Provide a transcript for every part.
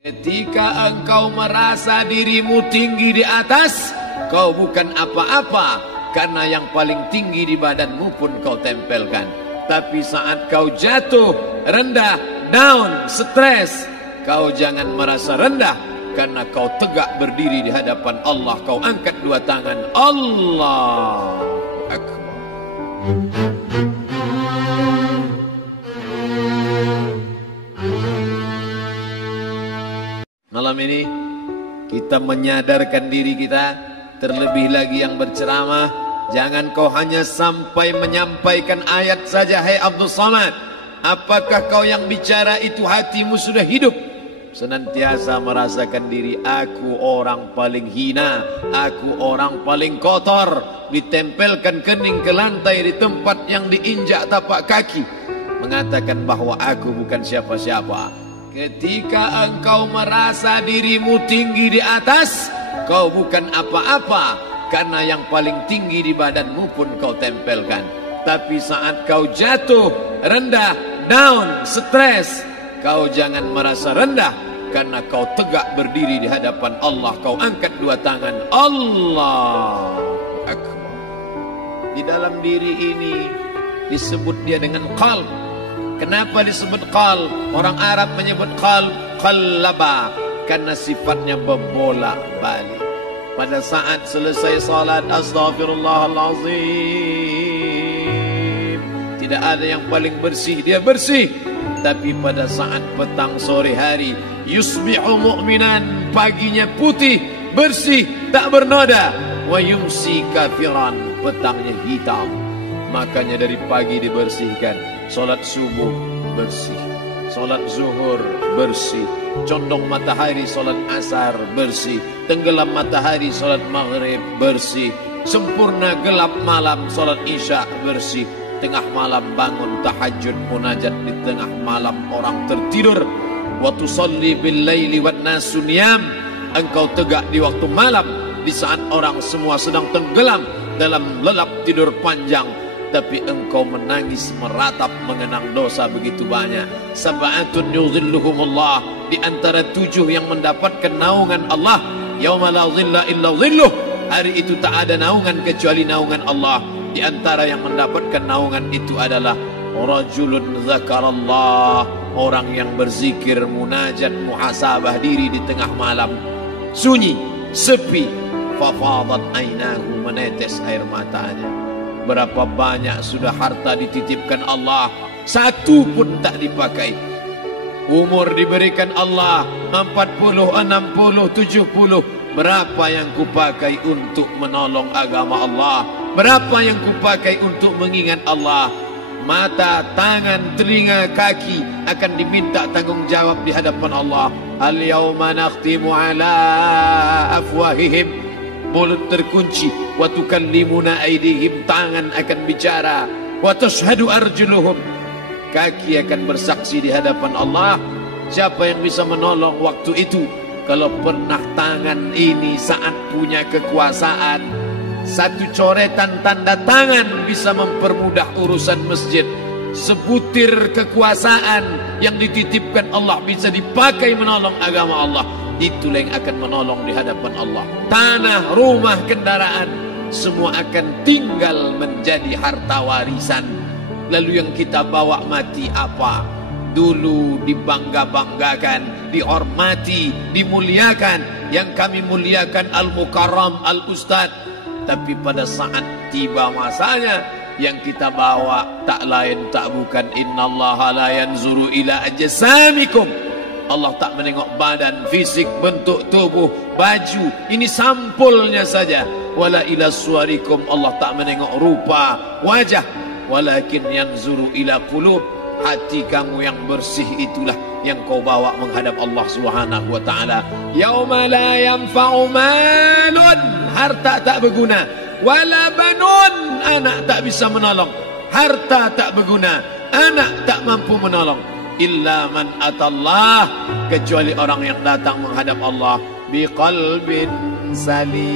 Ketika engkau merasa dirimu tinggi di atas, kau bukan apa-apa, karena yang paling tinggi di badanmu pun kau tempelkan. Tapi saat kau jatuh, rendah, down, stres, kau jangan merasa rendah, karena kau tegak berdiri di hadapan Allah. Kau angkat dua tangan, Allah Akbar. Malam ini kita menyadarkan diri kita, terlebih lagi yang berceramah, jangan kau hanya sampai menyampaikan ayat saja. Hai Abdul Samad, apakah kau yang bicara itu hatimu sudah hidup? Senantiasa merasakan diri, aku orang paling hina, aku orang paling kotor, ditempelkan kening ke lantai di tempat yang diinjak tapak kaki, mengatakan bahwa aku bukan siapa-siapa. Ketika engkau merasa dirimu tinggi di atas, kau bukan apa-apa, karena yang paling tinggi di badanmu pun kau tempelkan. Tapi saat kau jatuh, rendah, down, stres, kau jangan merasa rendah, karena kau tegak berdiri di hadapan Allah. Kau angkat dua tangan, Allah Akbar. Di dalam diri ini disebut dia dengan qalb. Kenapa disebut qalb? Orang Arab menyebut qalb qallaba, karena sifatnya berbolak-balik. Pada saat selesai salat, astaghfirullahalazim, tidak ada yang paling bersih, dia bersih. Tapi pada saat petang sore hari, yusbihu mu'minan, paginya putih, bersih, tak bernoda. Wa yumsi kafiran, petangnya hitam. Makanya dari pagi dibersihkan. Solat subuh bersih, solat zuhur bersih, condong matahari solat asar bersih, tenggelam matahari solat maghrib bersih, sempurna gelap malam solat isya bersih, tengah malam bangun tahajud munajat, di tengah malam orang tertidur. Wa tusalli bil laili wan nasu niyam, engkau tegak di waktu malam, di saat orang semua sedang tenggelam dalam lelap tidur panjang. Tapi engkau menangis meratap mengenang dosa begitu banyak. Sab'atun yuzilluhumullah, di antara 7 yang mendapatkan naungan Allah. Yauma la zilla illa zilluh, hari itu tak ada naungan kecuali naungan Allah. Di antara yang mendapatkan naungan itu adalah rajulun zakarallah, orang yang berzikir, munajat, muhasabah diri di tengah malam, sunyi, sepi, fafadat ainahu, menetes air matanya. Berapa banyak sudah harta dititipkan Allah, satu pun tak dipakai. Umur diberikan Allah 40, 60, 70. Berapa yang kupakai untuk menolong agama Allah? Berapa yang kupakai untuk mengingat Allah? Mata, tangan, telinga, kaki akan diminta tanggung jawab di hadapan Allah. Al-yawma nakhtimu ala afwahihim, mulut terkunci, wa tukallimuna aydihim, tangan akan bicara, wa tashhadu arjuluhum, kaki akan bersaksi di hadapan Allah. Siapa yang bisa menolong waktu itu? Kalau pernah tangan ini saat punya kekuasaan, satu coretan tanda tangan bisa mempermudah urusan masjid. Sebutir kekuasaan yang dititipkan Allah bisa dipakai menolong agama Allah. Itulah yang akan menolong di hadapan Allah. Tanah, rumah, kendaraan, semua akan tinggal menjadi harta warisan. Lalu yang kita bawa mati apa? Dulu dibangga-banggakan, dihormati, dimuliakan. Yang kami muliakan Al-Mukarram, Al-Ustadz. Tapi pada saat tiba masanya, yang kita bawa tak lain tak bukan, innallaha la yanzuru ila ajsamikum, Allah tak menengok badan, fisik, bentuk tubuh, baju, ini sampulnya saja. Wala ila suwarikum, Allah tak menengok rupa, wajah. Walakin yanzuru ila qulub, hati kamu yang bersih itulah yang kau bawa menghadap Allah Subhanahu wa taala. Yauma la yanfa'u malun, harta tak berguna, wala banun, anak tak bisa menolong. Harta tak berguna, anak tak mampu menolong. Illa man atallah, kecuali orang yang datang menghadap Allah biqalbin salim,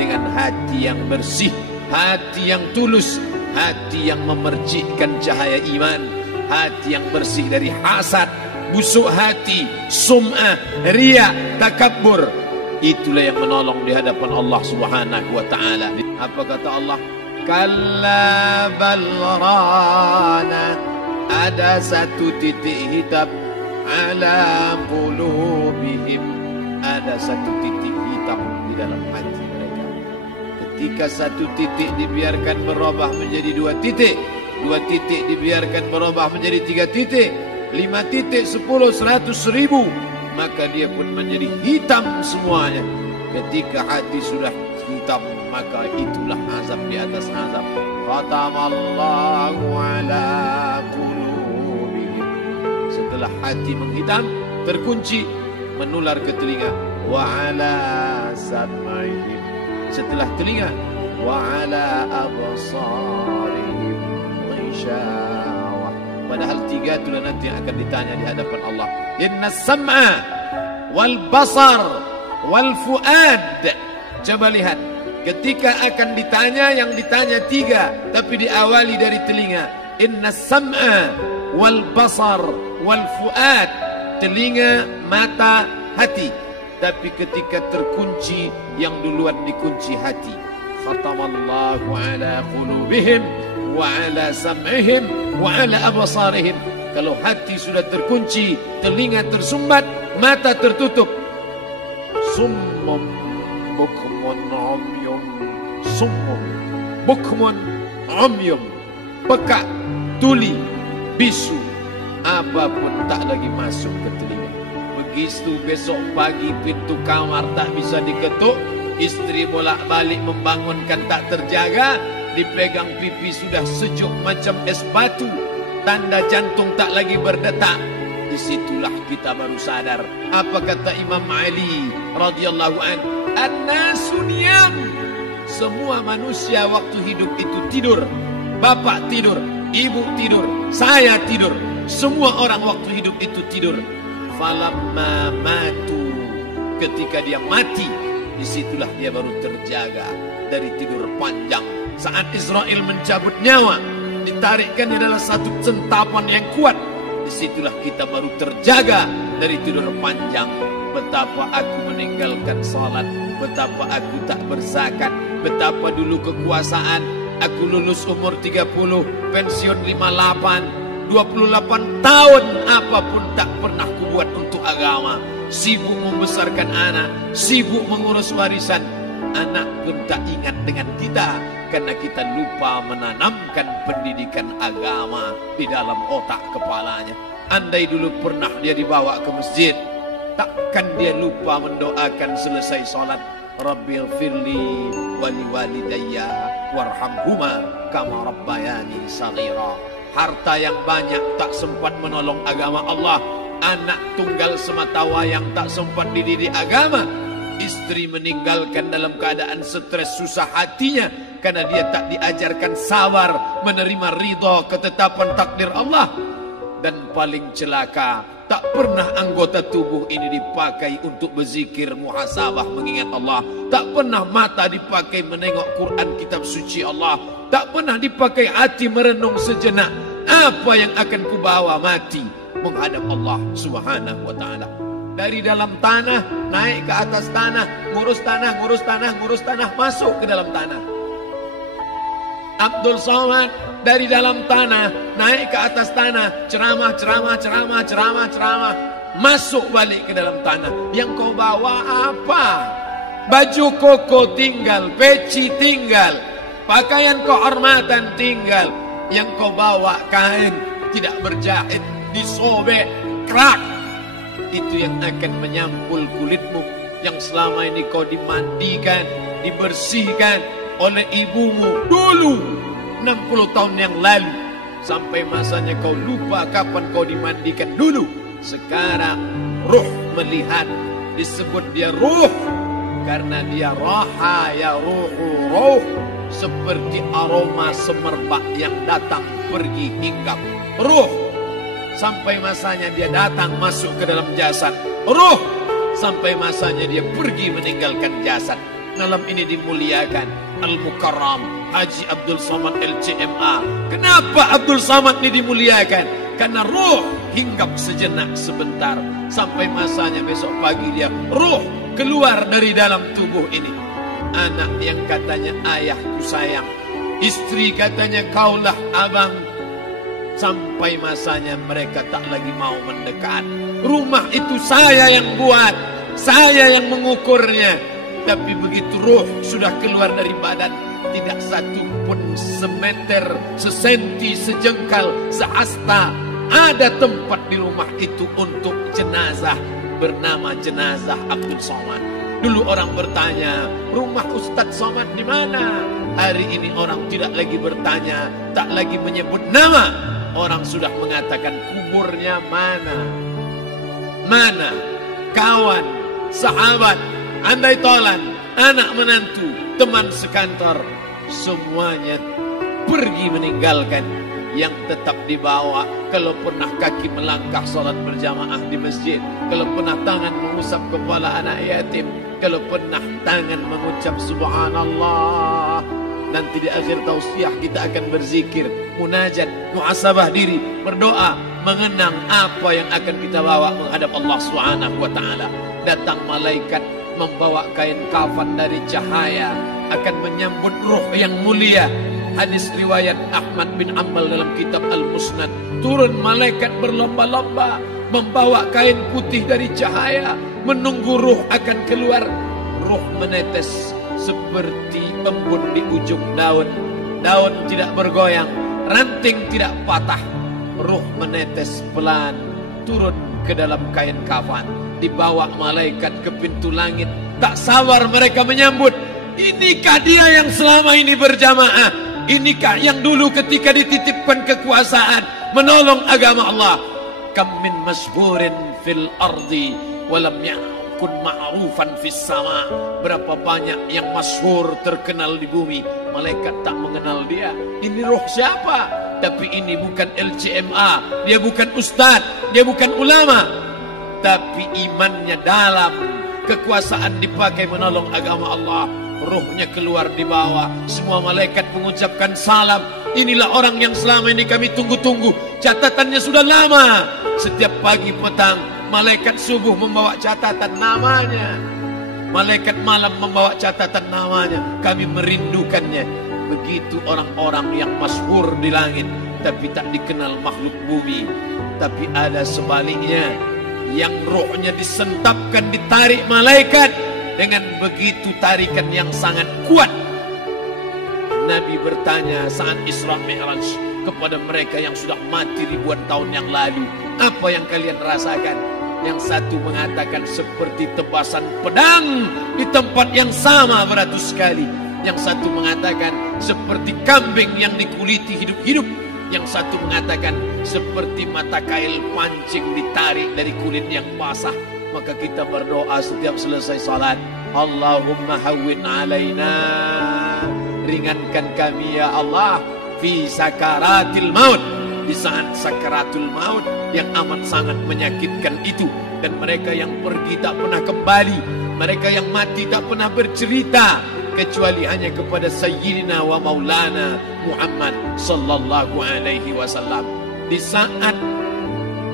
dengan hati yang bersih, hati yang tulus, hati yang memercikkan cahaya iman, hati yang bersih dari hasad, busuk hati, sum'ah, riya, takabbur. Itulah yang menolong di hadapan Allah Subhanahu wa ta'ala. Apa kata Allah? Kalla bal rana, ada satu titik hitam ala qulubihim, ada satu titik hitam di dalam hati mereka. Ketika satu titik dibiarkan berubah menjadi dua titik dibiarkan berubah menjadi 3 titik, 5 titik, 10, 100, 1000, maka dia pun menjadi hitam semuanya. Ketika hati sudah hitam, maka itulah azab di atas azab. Khatamallahu ala qulubihim. Setelah hati menghitam, terkunci, menular ke telinga. Wa ala sam'ihim. Setelah telinga, wa ala absarihim ghishawa. Padahal 3 itulah nanti yang akan ditanya di hadapan Allah. Inna sam'a wal basar wal fuad. Coba lihat, ketika akan ditanya, yang ditanya 3, tapi diawali dari telinga. Inna sam'a wal basar wal fuad. Telinga, mata, hati. Tapi ketika terkunci, yang duluan dikunci hati. Khatamallahu ala qulubihim wa ala sam'ihim wa ala absarihim. Kalau hati sudah terkunci, telinga tersumbat, mata tertutup. Summum bukmun umyum. Summum bukmun umyum. Pekak, tuli, bisu, apapun tak lagi masuk ke telinga. Begitu besok pagi pintu kamar tak bisa diketuk, istri bolak-balik membangunkan tak terjaga, dipegang pipi sudah sejuk macam es batu, tanda jantung tak lagi berdetak. Disitulah kita baru sadar. Apa kata Imam Ali radhiyallahu anhu? An-nasu niyam. Semua manusia waktu hidup itu tidur. Bapak tidur, ibu tidur, saya tidur. Semua orang waktu hidup itu tidur. Falamma matu, ketika dia mati, disitulah dia baru terjaga dari tidur panjang. Saat Israel mencabut nyawa, ditarikkan di dalam satu centapan yang kuat, disitulah kita baru terjaga dari tidur panjang. Betapa aku meninggalkan salat, betapa aku tak berzakat, betapa dulu kekuasaan. Aku lulus umur 30, pensiun 58, 28 tahun, apapun tak pernah kubuat untuk agama. Sibuk membesarkan anak, sibuk mengurus warisan. Anak pun tak ingat dengan kita, karena kita lupa menanamkan pendidikan agama di dalam otak kepalanya. Andai dulu pernah dia dibawa ke masjid, takkan dia lupa mendoakan selesai sholat, Rabbighfirli wali walidayya warhamhuma kama rabbayani shaghira. Harta yang banyak tak sempat menolong agama Allah. Anak tunggal semata wayang tak sempat dididik agama. Istri meninggalkan dalam keadaan stres susah hatinya karena dia tak diajarkan sabar menerima ridha ketetapan takdir Allah. Dan paling celaka, tak pernah anggota tubuh ini dipakai untuk berzikir, muhasabah, mengingat Allah. Tak pernah mata dipakai menengok Quran, kitab suci Allah. Tak pernah dipakai hati merenung sejenak. Apa yang akan kubawa mati menghadap Allah Subhanahu wa ta'ala. Dari dalam tanah naik ke atas tanah, ngurus tanah, ngurus tanah, ngurus tanah, masuk ke dalam tanah. Abdul Somad dari dalam tanah naik ke atas tanah, ceramah, ceramah, ceramah, ceramah, ceramah, masuk balik ke dalam tanah. Yang kau bawa apa? Baju koko tinggal, peci tinggal, pakaian kehormatan tinggal. Yang kau bawa kain tidak berjahit, disobek, kerak. Itu yang akan menyampul kulitmu yang selama ini kau dimandikan, dibersihkan oleh ibumu dulu 60 tahun yang lalu. Sampai masanya kau lupa kapan kau dimandikan dulu. Sekarang ruh melihat, disebut dia ruh karena dia raha ya ruhu ruh, seperti aroma semerbak yang datang pergi hinggap. Ruh sampai masanya dia datang masuk ke dalam jasad. Ruh sampai masanya dia pergi meninggalkan jasad. Malam ini dimuliakan Al-Mukarram Haji Abdul Somad LCMA. Kenapa Abdul Somad ini dimuliakan? Karena ruh hinggap sejenak sebentar, sampai masanya besok pagi dia ruh keluar dari dalam tubuh ini. Anak yang katanya ayahku sayang, istri katanya kaulah abang, sampai masanya mereka tak lagi mau mendekat. Rumah itu saya yang buat, saya yang mengukurnya. Tapi begitu ruh sudah keluar dari badan, tidak satu pun semeter, sesenti, sejengkal, sehasta ada tempat di rumah itu untuk jenazah bernama jenazah Abdul Somad. Dulu orang bertanya, rumah Ustadz Somad di mana? Hari ini orang tidak lagi bertanya, tak lagi menyebut nama. Orang sudah mengatakan kuburnya mana. Mana kawan, sahabat, andai tolan, anak menantu, teman sekantor, semuanya pergi meninggalkan. Yang tetap dibawa, kalau pernah kaki melangkah sholat berjamaah di masjid, kalau pernah tangan mengusap kepala anak yatim, kalau pernah tangan mengucap subhanallah. Nanti di akhir tausiah kita akan berzikir, munajat, muhasabah diri, berdoa, mengenang apa yang akan kita bawa menghadap Allah Subhanahu wa taala. Datang malaikat membawa kain kafan dari cahaya, akan menyambut ruh yang mulia. Hadis riwayat Ahmad bin Ambal dalam kitab Al-Musnad, turun malaikat berlomba-lomba membawa kain putih dari cahaya, menunggu ruh akan keluar. Ruh menetes seperti embun di ujung daun. Daun tidak bergoyang, ranting tidak patah. Ruh menetes pelan turun ke dalam kain kafan, dibawa malaikat ke pintu langit. Tak sabar mereka menyambut. Inikah dia yang selama ini berjamaah? Inikah yang dulu ketika dititipkan kekuasaan menolong agama Allah? Kam min masyhurin fil ardi walam yakun ma'rufan fis sama. Berapa banyak yang masyhur terkenal di bumi, malaikat tak mengenal dia. Ini roh siapa? Tapi ini bukan LCMA, dia bukan ustaz, dia bukan ulama, tapi imannya dalam. Kekuasaan dipakai menolong agama Allah. Ruhnya keluar di bawah. Semua malaikat mengucapkan salam. Inilah orang yang selama ini kami tunggu-tunggu. Catatannya sudah lama. Setiap pagi petang malaikat subuh membawa catatan namanya, malaikat malam membawa catatan namanya. Kami merindukannya. Begitu orang-orang yang masyhur di langit tapi tak dikenal makhluk bumi. Tapi ada sebaliknya, yang rohnya disentapkan, ditarik malaikat dengan begitu tarikan yang sangat kuat. Nabi bertanya saat Isra Mi'raj kepada mereka yang sudah mati ribuan tahun yang lalu, apa yang kalian rasakan? Yang satu mengatakan seperti tebasan pedang di tempat yang sama beratus kali. Yang satu mengatakan seperti kambing yang dikuliti hidup-hidup. Yang satu mengatakan seperti mata kail pancing ditarik dari kulit yang basah. Maka kita berdoa setiap selesai salat, Allahumma hawwin alaina, ringankan kami ya Allah, fi sakaratil maut, di saat sakaratul maut yang amat sangat menyakitkan itu. Dan mereka yang pergi tak pernah kembali, mereka yang mati tak pernah bercerita, kecuali hanya kepada Sayyidina wa Maulana Muhammad sallallahu alaihi wasallam. Di saat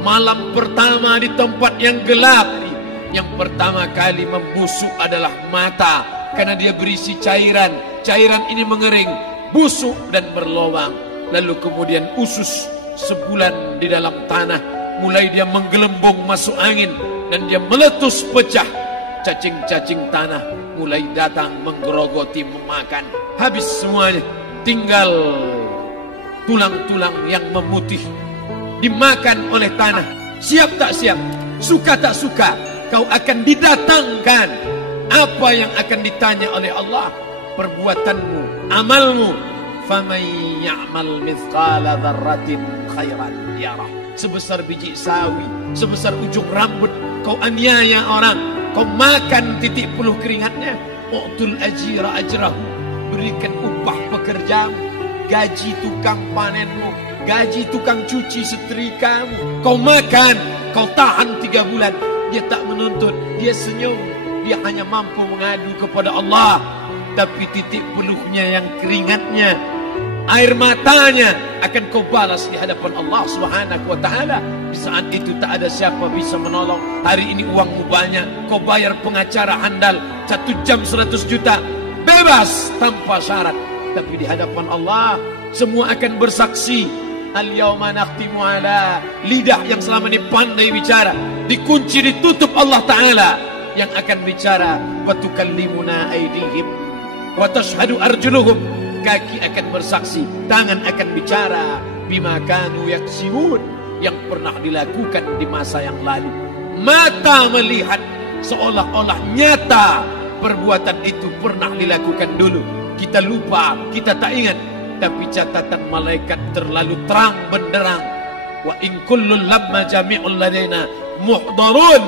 malam pertama di tempat yang gelap, yang pertama kali membusuk adalah mata, karena dia berisi cairan. Cairan ini mengering, busuk dan berlubang. Lalu kemudian usus sebulan di dalam tanah, mulai dia menggelembung masuk angin dan dia meletus pecah. Cacing-cacing tanah mulai datang menggerogoti, memakan. Habis semuanya, tinggal tulang-tulang yang memutih dimakan oleh tanah. Siap tak siap, suka tak suka, kau akan didatangkan. Apa yang akan ditanya oleh Allah? Perbuatanmu, amalmu. Faman ya'mal mithqala dzarratin khairan yarah. Sebesar biji sawi, sebesar ujung rambut, kau aniaya orang, kau makan titik puluh keringatnya. U'tul ajira ajrahu, berikan upah pekerjamu, gaji tukang panenmu, gaji tukang cuci setrikamu. Kau makan, kau tahan 3 bulan. Dia tak menuntut, dia senyum. Dia hanya mampu mengadu kepada Allah. Tapi titik peluhnya yang keringatnya air matanya akan kau balas di hadapan Allah Subhanahu wa taala. Di saat itu tak ada siapa bisa menolong. Hari ini uangmu banyak, kau bayar pengacara handal 1 jam 100 juta, bebas tanpa syarat. Tapi di hadapan Allah semua akan bersaksi. Al-yawma nakhtimu ala, lidah yang selama ini pandai bicara dikunci, ditutup Allah Ta'ala yang akan bicara. Wa tukallimuna aydihim wa tashhadu arjuluhum, kaki akan bersaksi, tangan akan bicara. Bima kanu yaksibun, yang pernah dilakukan di masa yang lalu. Mata melihat seolah-olah nyata perbuatan itu pernah dilakukan dulu. Kita lupa, kita tak ingat. Tapi catatan malaikat terlalu terang benderang. Wa in kullun lamma jami'ul ladaina muhdarun,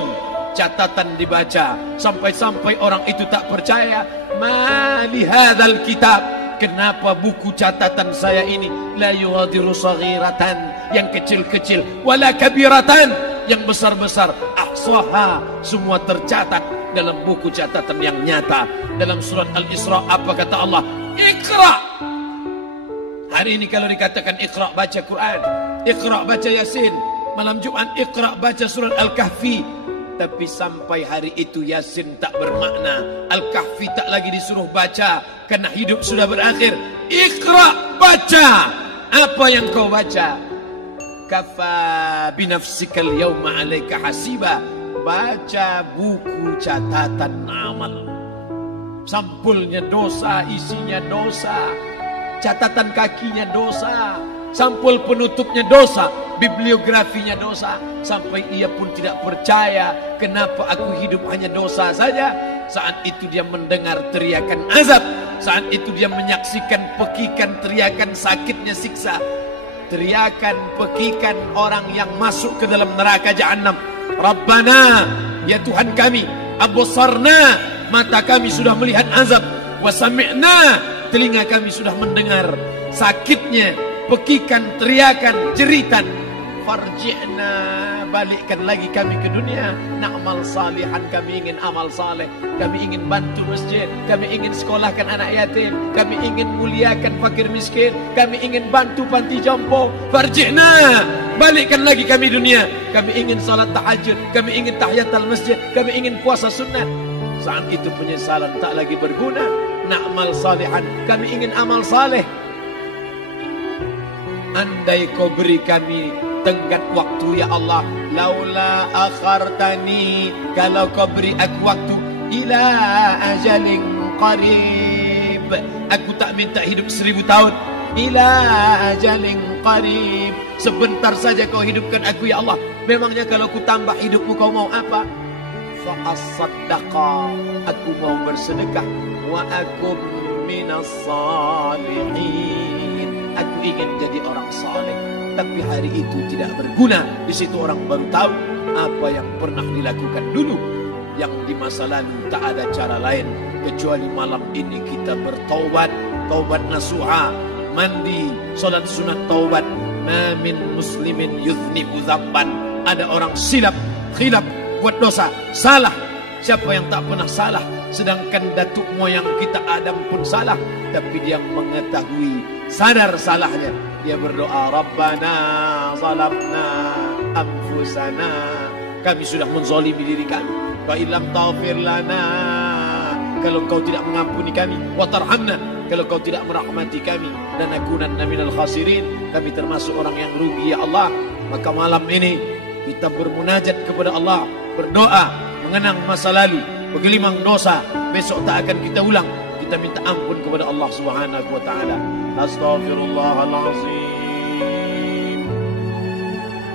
catatan dibaca sampai-sampai orang itu tak percaya. Ma li hadzal kitab, kenapa buku catatan saya ini la yughadiru saghiratan, yang kecil-kecil, wala kabiratan, yang besar-besar, ahsaha, semua tercatat dalam buku catatan yang nyata. Dalam surat Al-Isra apa kata Allah? Iqra. Hari ini kalau dikatakan Iqra baca Quran, Iqra baca Yasin, malam Jumat Iqra baca surat Al-Kahfi, tapi sampai hari itu Yasin tak bermakna, Al-Kahfi tak lagi disuruh baca karena hidup sudah berakhir. Iqra, baca. Apa yang kau baca? Kafa binafsikal yawma alaika hasiba, baca buku catatan amal. Sampulnya dosa, isinya dosa. Catatan kakinya dosa, sampul penutupnya dosa, bibliografinya dosa. Sampai ia pun tidak percaya, kenapa aku hidup hanya dosa saja. Saat itu dia mendengar teriakan azab, saat itu dia menyaksikan pekikan teriakan sakitnya siksa, teriakan pekikan orang yang masuk ke dalam neraka jahanam. Rabbana, ya Tuhan kami, absarna, mata kami sudah melihat azab, wa sami'na, telinga kami sudah mendengar sakitnya pekikan teriakan jeritan. Farji'na, balikkan lagi kami ke dunia. Na'mal salihan, kami ingin amal saleh, kami ingin bantu masjid, kami ingin sekolahkan anak yatim, kami ingin muliakan fakir miskin, kami ingin bantu panti jompo. Farji'na, balikkan lagi kami dunia. Kami ingin salat tahajud, kami ingin tahiyatul masjid, kami ingin puasa sunat. Saat itu penyesalan tak lagi berguna. Na'mal salihan, kami ingin amal saleh. Andai kau beri kami tenggat waktu ya Allah, laula akhartani, kalau kau beri aku waktu, ila ajalin qarib, aku tak minta hidup 1000 tahun, ila ajalin qarib, sebentar saja kau hidupkan aku ya Allah. Memangnya kalau ku tambah hidupmu kau mau apa? Fa asaddaqa, aku mau bersedekah, wa akum minas salihin, aku ingin jadi orang saleh. Tapi hari itu tidak berguna. Di situ orang baru tahu apa yang pernah dilakukan dulu, yang di masa lalu tak ada cara lain kecuali malam ini kita bertaubat, taubat nasuha, mandi, salat sunat taubat. Ma min muslimin yuznibu dzamban, ada orang silap, khilaf, buat dosa, salah. Siapa yang tak pernah salah? Sedangkan datuk moyang kita Adam pun salah, tapi dia mengetahui, sadar salahnya. Dia berdoa, Rabbana zalamna anfusana, kami sudah menzalimi diri kami. Fa illam taghfir lana, kalau kau tidak mengampuni kami, wa tarhamna, kalau kau tidak merahmati kami, dan nakunanna minal khasirin, kami termasuk orang yang rugi ya Allah. Maka malam ini kita bermunajat kepada Allah, berdoa, mengenang masa lalu, bergelimang dosa, besok tak akan kita ulang. Kita minta ampun kepada Allah Subhanahu wa taala. Astaghfirullahalazim,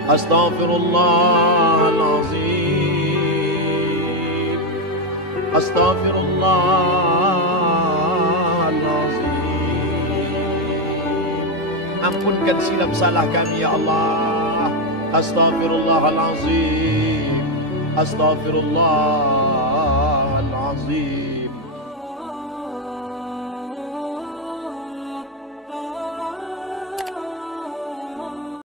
astaghfirullahalazim, astaghfirullahalazim. Ampunkan silap salah kami ya Allah. Astaghfirullahalazim, astaghfirullahalazim.